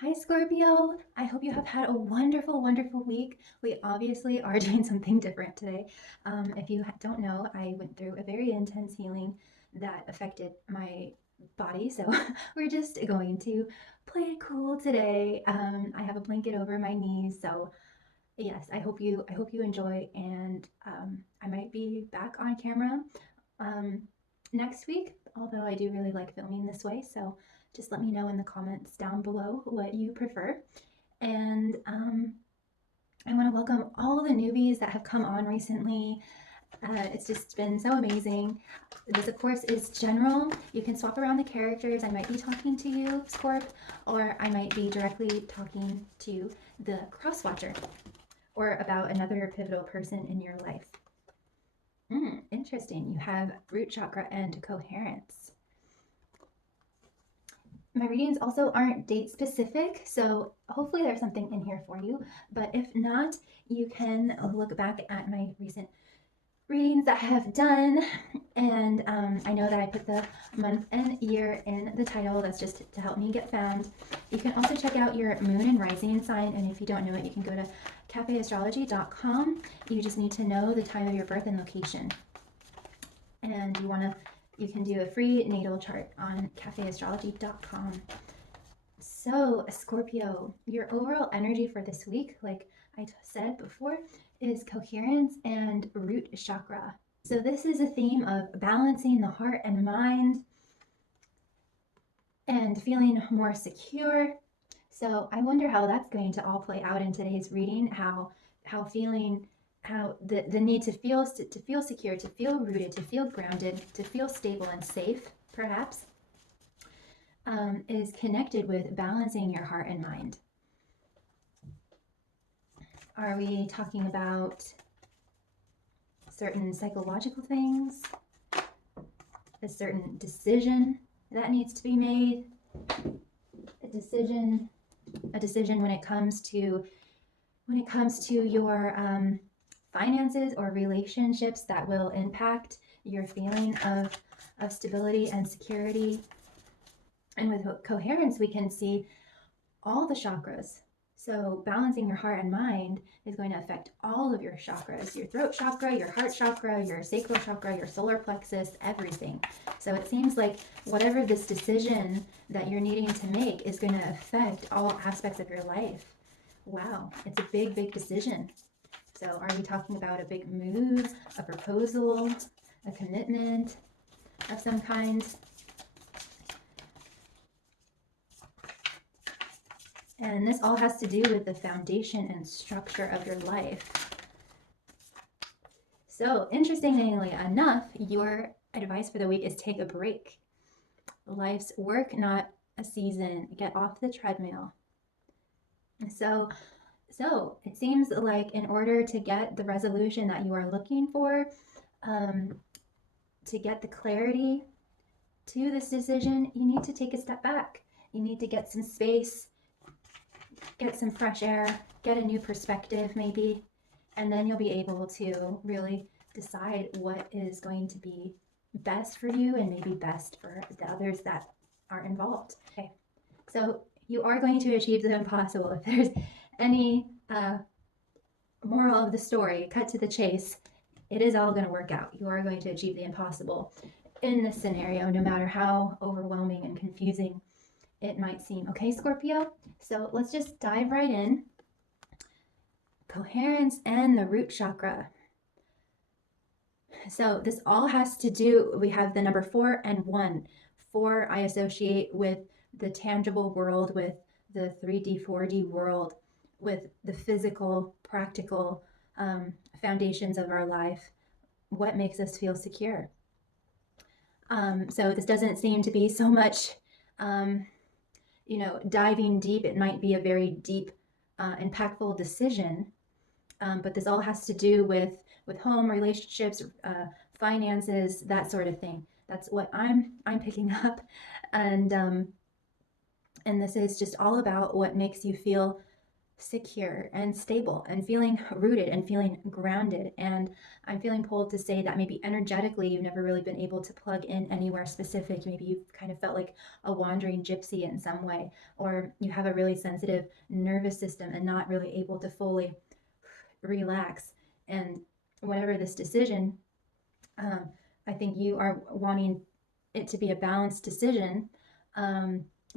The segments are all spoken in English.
Hi, Scorpio. I hope you have had a wonderful, wonderful week. We obviously are doing something different today. If you don't know, I went through a very intense healing that affected my body. So we're just going to play it cool today. I have a blanket over my knees. So yes, I hope you enjoy. And I might be back on camera um, next week, although I do really like filming this way. So just let me know in the comments down below what you prefer. And I want to welcome all the newbies that have come on recently. It's just been so amazing. This, of course, is general. You can swap around the characters. I might be talking to you, Scorp, or I might be directly talking to the crosswatcher or about another pivotal person in your life. Interesting. You have root chakra and coherence. My readings also aren't date specific, so hopefully there's something in here for you. But if not, you can look back at my recent readings that I have done. And I know that I put the month and year in the title. That's just to help me get found. You can also check out your moon and rising sign. And if you don't know it, you can go to cafeastrology.com. You just need to know the time of your birth and location. And you can do a free natal chart on cafeastrology.com. So, Scorpio, your overall energy for this week, like I said before, is coherence and root chakra. So, this is a theme of balancing the heart and mind and feeling more secure. So, I wonder how that's going to all play out in today's reading. How the need to feel secure, to feel rooted, to feel grounded, to feel stable and safe, perhaps, is connected with balancing your heart and mind. Are we talking about certain psychological things, a certain decision that needs to be made, a decision when it comes to your finances or relationships that will impact your feeling of stability and security? And with coherence, we can see all the chakras. So balancing your heart and mind is going to affect all of your chakras, your throat chakra, your heart chakra, your sacral chakra, your solar plexus, everything. So it seems like whatever this decision that you're needing to make is going to affect all aspects of your life. Wow, it's a big, big decision. So are we talking about a big move, a proposal, a commitment of some kind? And this all has to do with the foundation and structure of your life. So, interestingly enough, your advice for the week is take a break. Life's work, not a season. Get off the treadmill. So it seems like in order to get the resolution that you are looking for, to get the clarity to this decision, you need to take a step back. You need to get some space, get some fresh air, get a new perspective maybe, and then you'll be able to really decide what is going to be best for you and maybe best for the others that are involved. Okay, so you are going to achieve the impossible. If there's any moral of the story, cut to the chase, it is all going to work out. You are going to achieve the impossible in this scenario, no matter how overwhelming and confusing it might seem. Okay, Scorpio? So let's just dive right in. Coherence and the root chakra. So this all has to do, we have the number 4 and 1. 4 I associate with the tangible world, with the 3D, 4D world, with the physical, practical foundations of our life. What makes us feel secure? So this doesn't seem to be so much diving deep. It might be a very deep, impactful decision, but this all has to do with home, relationships, finances, that sort of thing. That's what I'm picking up, and this is just all about what makes you feel secure and stable and feeling rooted and feeling grounded. And I'm feeling pulled to say that maybe energetically you've never really been able to plug in anywhere specific. Maybe you've kind of felt like a wandering gypsy in some way, or you have a really sensitive nervous system and not really able to fully relax. And whatever this decision, I think you are wanting it to be a balanced decision,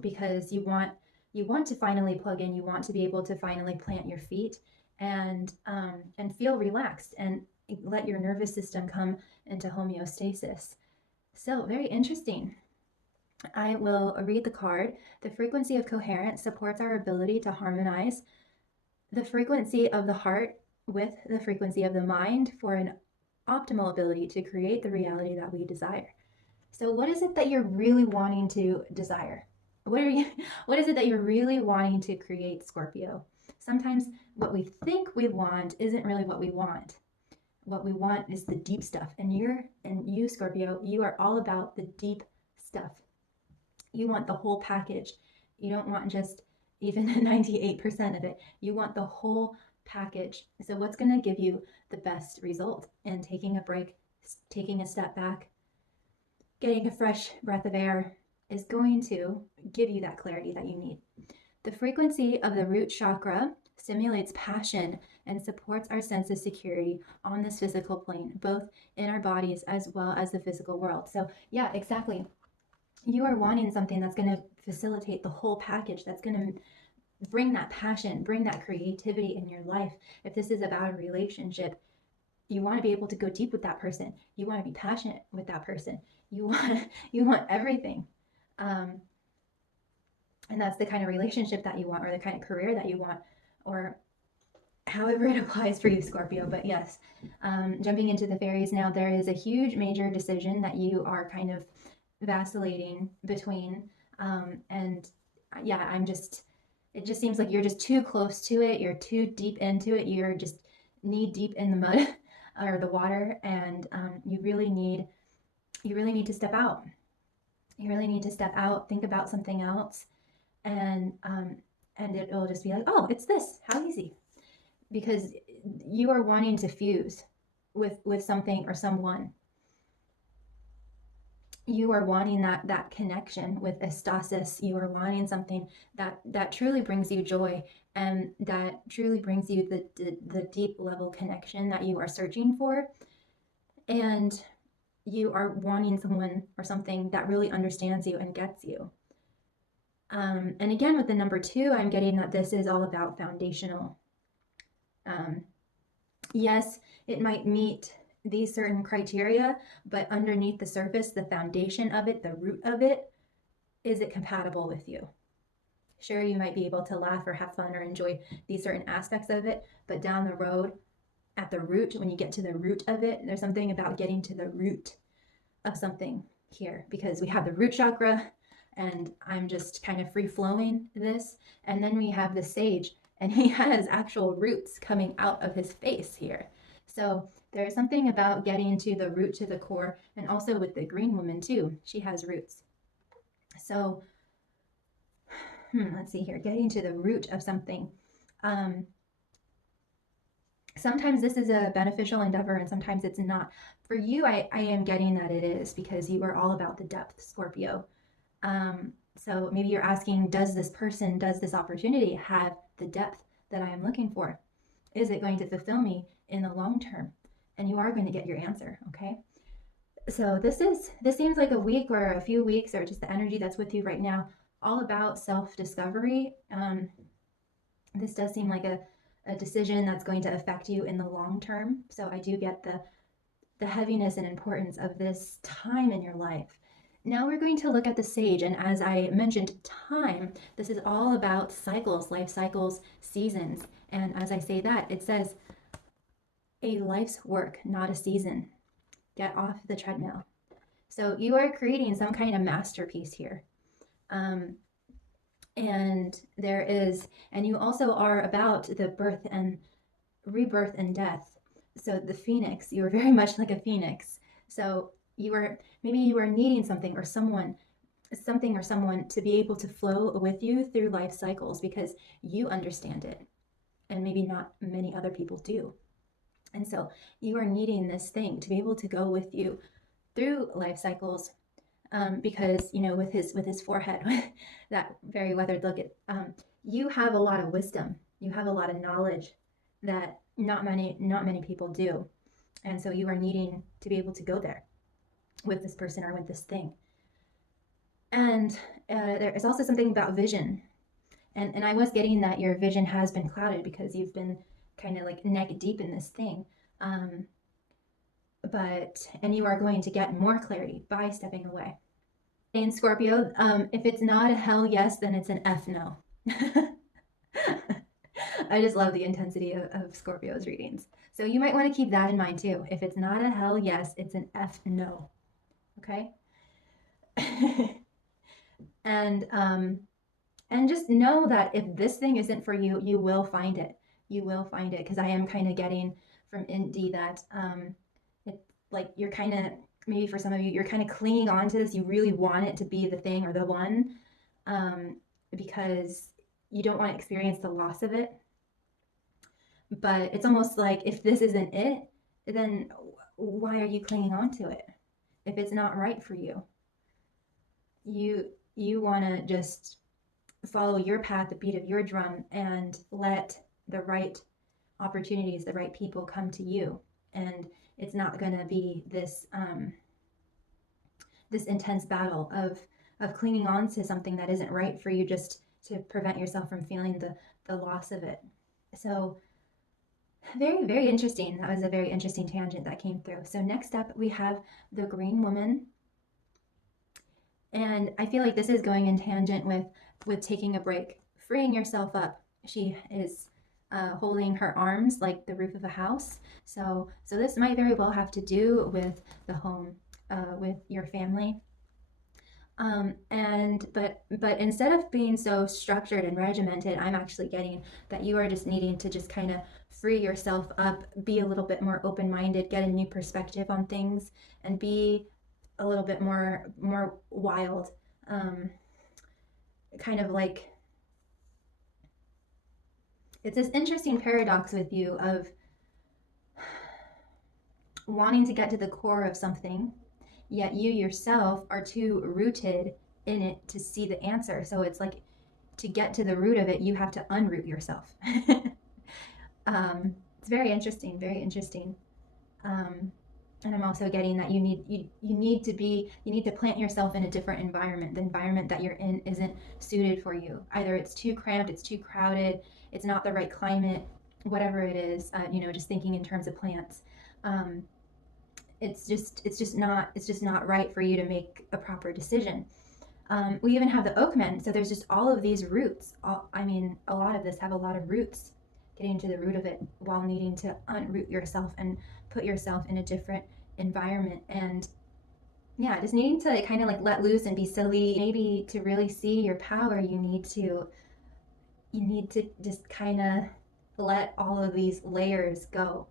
because you want to finally plug in. You want to be able to finally plant your feet and feel relaxed and let your nervous system come into homeostasis. So very interesting. I will read the card. The frequency of coherence supports our ability to harmonize the frequency of the heart with the frequency of the mind for an optimal ability to create the reality that we desire. So what is it that you're really wanting to desire? What is it that you're really wanting to create, Scorpio? Sometimes what we think we want isn't really what we want. What we want is the deep stuff. And you, Scorpio, you are all about the deep stuff. You want the whole package. You don't want just even 98% of it. You want the whole package. So what's going to give you the best result? And taking a break, taking a step back, getting a fresh breath of air is going to give you that clarity that you need. The frequency of the root chakra stimulates passion and supports our sense of security on this physical plane, both in our bodies as well as the physical world. So yeah, exactly. You are wanting something that's going to facilitate the whole package, that's going to bring that passion, bring that creativity in your life. If this is about a relationship, you want to be able to go deep with that person. You want to be passionate with that person. You want everything. And that's the kind of relationship that you want, or the kind of career that you want, or however it applies for you, Scorpio. But yes, jumping into the fairies now, there is a huge major decision that you are kind of vacillating between. And yeah, it just seems like you're just too close to it. You're too deep into it. You're just knee deep in the mud or the water. And you really need to step out. You really need to step out, think about something else, and it'll just be like, oh, it's this. How easy. Because you are wanting to fuse with something or someone. You are wanting that connection with estasis. You are wanting something that truly brings you joy, and that truly brings you the deep level connection that you are searching for. And you are wanting someone or something that really understands you and gets you. And again, with the number 2, I'm getting that this is all about foundational. Yes, it might meet these certain criteria, but underneath the surface, the foundation of it, the root of it, is it compatible with you? Sure, you might be able to laugh or have fun or enjoy these certain aspects of it, but down the road, at the root, when you get to the root of it, there's something about getting to the root of something here, because we have the root chakra, and I'm just kind of free flowing this, and then we have the sage, and he has actual roots coming out of his face here. So there's something about getting to the root, to the core, and also with the green woman too, she has roots. So let's see here, getting to the root of something. Sometimes this is a beneficial endeavor and sometimes it's not. For you, I am getting that it is, because you are all about the depth, Scorpio. So maybe you're asking, does this person, does this opportunity have the depth that I am looking for? Is it going to fulfill me in the long term? And you are going to get your answer, okay? So this seems like a week or a few weeks, or just the energy that's with you right now, all about self-discovery. This does seem like a decision that's going to affect you in the long term. So I do get the heaviness and importance of this time in your life. Now we're going to look at the sage, and as I mentioned, time, this is all about cycles, life cycles, seasons. And as I say that, it says a life's work, not a season. Get off the treadmill. So you are creating some kind of masterpiece here. And you also are about the birth and rebirth and death. So the phoenix, you are very much like a phoenix. So maybe you are needing something or someone to be able to flow with you through life cycles, because you understand it. and maybe not many other people do. And so you are needing this thing to be able to go with you through life cycles, because with his forehead, that very weathered look, you have a lot of wisdom, you have a lot of knowledge that not many people do, and so you are needing to be able to go there with this person or with this thing. And there is also something about vision, and I was getting that your vision has been clouded because you've been kind of like neck deep in this thing. And you are going to get more clarity by stepping away. In Scorpio, if it's not a hell yes, then it's an F no. I just love the intensity of Scorpio's readings. So you might want to keep that in mind too. If it's not a hell yes, it's an F no. Okay? And just know that if this thing isn't for you, you will find it. You will find it, because I am kind of getting from Indy that it's like you're kind of, maybe for some of you, you're kind of clinging on to this. You really want it to be the thing or the one, because you don't want to experience the loss of it. But it's almost like if this isn't it, then why are you clinging on to it? If it's not right for you, you want to just follow your path, the beat of your drum, and let the right opportunities, the right people come to you. And it's not going to be this this intense battle of clinging on to something that isn't right for you, just to prevent yourself from feeling the loss of it. So very, very interesting. That was a very interesting tangent that came through. So next up we have the Green Woman. And I feel like this is going in tangent with taking a break, freeing yourself up. She is holding her arms like the roof of a house. So this might very well have to do with the home, with your family. But instead of being so structured and regimented, I'm actually getting that you are just needing to just kind of free yourself up, be a little bit more open-minded, get a new perspective on things, and be a little bit more wild, kind of like, it's this interesting paradox with you of wanting to get to the core of something, yet you yourself are too rooted in it to see the answer. So it's like, to get to the root of it, you have to unroot yourself. It's very interesting, very interesting. And I'm also getting that you need to plant yourself in a different environment. The environment that you're in isn't suited for you. Either it's too cramped, it's too crowded, it's not the right climate, whatever it is. Just thinking in terms of plants, it's just not right for you to make a proper decision. We even have the Oakmen, so there's just all of these roots. A lot of this have a lot of roots, getting to the root of it while needing to unroot yourself and put yourself in a different environment. And yeah, just needing to kind of like let loose and be silly. Maybe to really see your power, you need to just kind of let all of these layers go.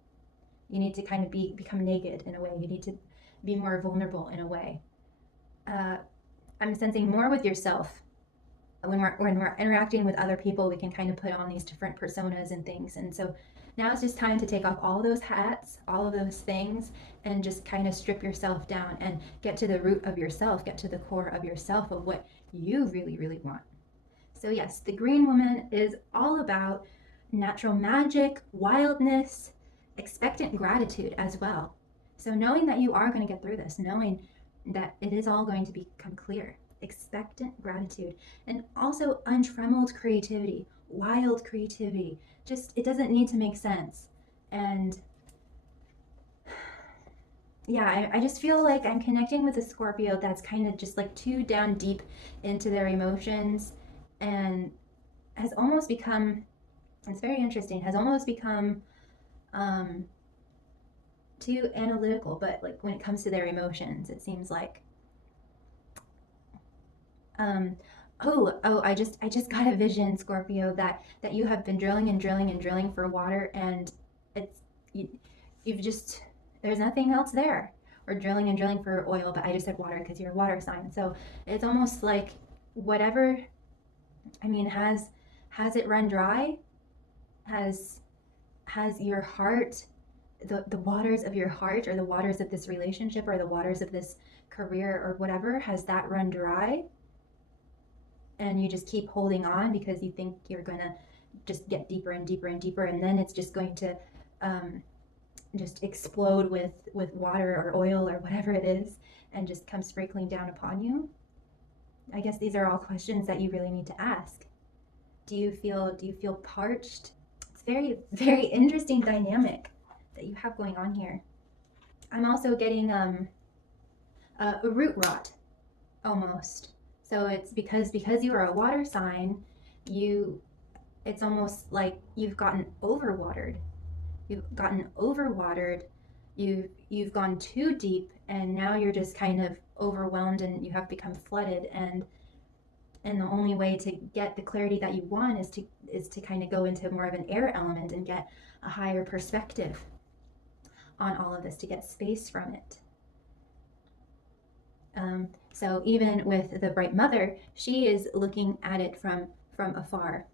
You need to kind of become naked in a way. You need to be more vulnerable in a way. I'm sensing more with yourself. When we're interacting with other people, we can kind of put on these different personas and things. And so now it's just time to take off all those hats, all of those things, and just kind of strip yourself down and get to the root of yourself, get to the core of yourself, of what you really, really want. So yes, the Green Woman is all about natural magic, wildness, expectant gratitude as well. So knowing that you are going to get through this, knowing that it is all going to become clear, expectant gratitude, and also untrammeled creativity, wild creativity. Just, it doesn't need to make sense. And yeah, I just feel like I'm connecting with a Scorpio that's kind of just like too down deep into their emotions, and has almost become, it's very interesting, has almost become too analytical. But like when it comes to their emotions, it seems like I just got a vision, Scorpio, that you have been drilling and drilling and drilling for water, and you've just, there's nothing else there. Or drilling and drilling for oil, but I just said water because you're a water sign. So it's almost like whatever, has it run dry? Has your heart, the waters of your heart, or the waters of this relationship, or the waters of this career, or whatever, has that run dry? And you just keep holding on because you think you're gonna just get deeper and deeper and deeper, and then it's just going to just explode with water or oil or whatever it is, and just come sprinkling down upon you? I guess these are all questions that you really need to ask. Do you feel parched? It's very, very interesting dynamic that you have going on here. I'm also getting a root rot almost. So it's because you are a water sign, it's almost like you've gotten overwatered. You've gone too deep, and now you're just kind of overwhelmed, and you have become flooded, and the only way to get the clarity that you want is to kind of go into more of an air element and get a higher perspective on all of this, to get space from it. So even with the bright mother, she is looking at it from afar.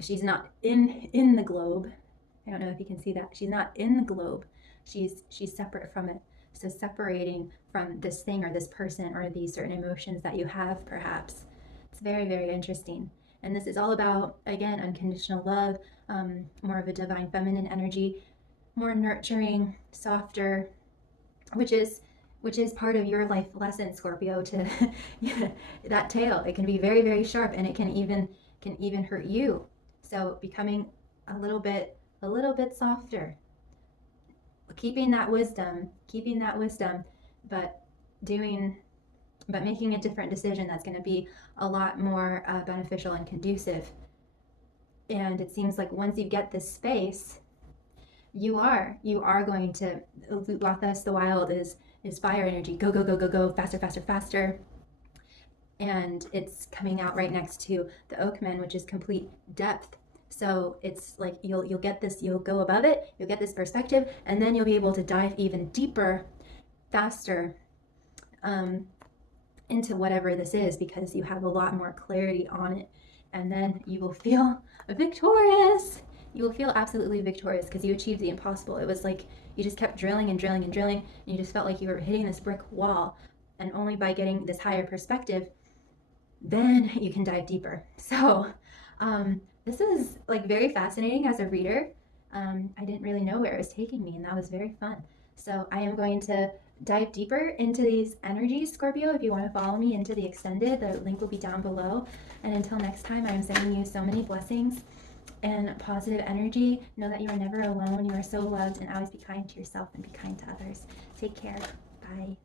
She's not in the globe. I don't know if you can see that. She's not in the globe. She's separate from it. So separating from this thing or this person or these certain emotions that you have, perhaps. It's very, very interesting. And this is all about, again, unconditional love, more of a divine feminine energy, more nurturing, softer, which is part of your life lesson, Scorpio. To that tail, it can be very, very sharp, and it can even hurt you. So becoming a little bit softer, keeping that wisdom, but making a different decision that's going to be a lot more beneficial and conducive. And it seems like once you get this space, you are going to, Lothos the Wild is fire energy, go, faster. And it's coming out right next to the Oakman, which is complete depth. So it's like you'll get this, you'll go above it, you'll get this perspective, and then you'll be able to dive even deeper, faster, into whatever this is, because you have a lot more clarity on it. And then you will feel victorious. You will feel absolutely victorious because you achieved the impossible. It was like you just kept drilling and you just felt like you were hitting this brick wall. And only by getting this higher perspective, then you can dive deeper. So this is like very fascinating as a reader. I didn't really know where it was taking me, and that was very fun. So I am going to dive deeper into these energies, Scorpio. If you want to follow me into the extended, the link will be down below. And until next time, I am sending you so many blessings and positive energy. Know that you are never alone. You are so loved, and always be kind to yourself and be kind to others. Take care. Bye.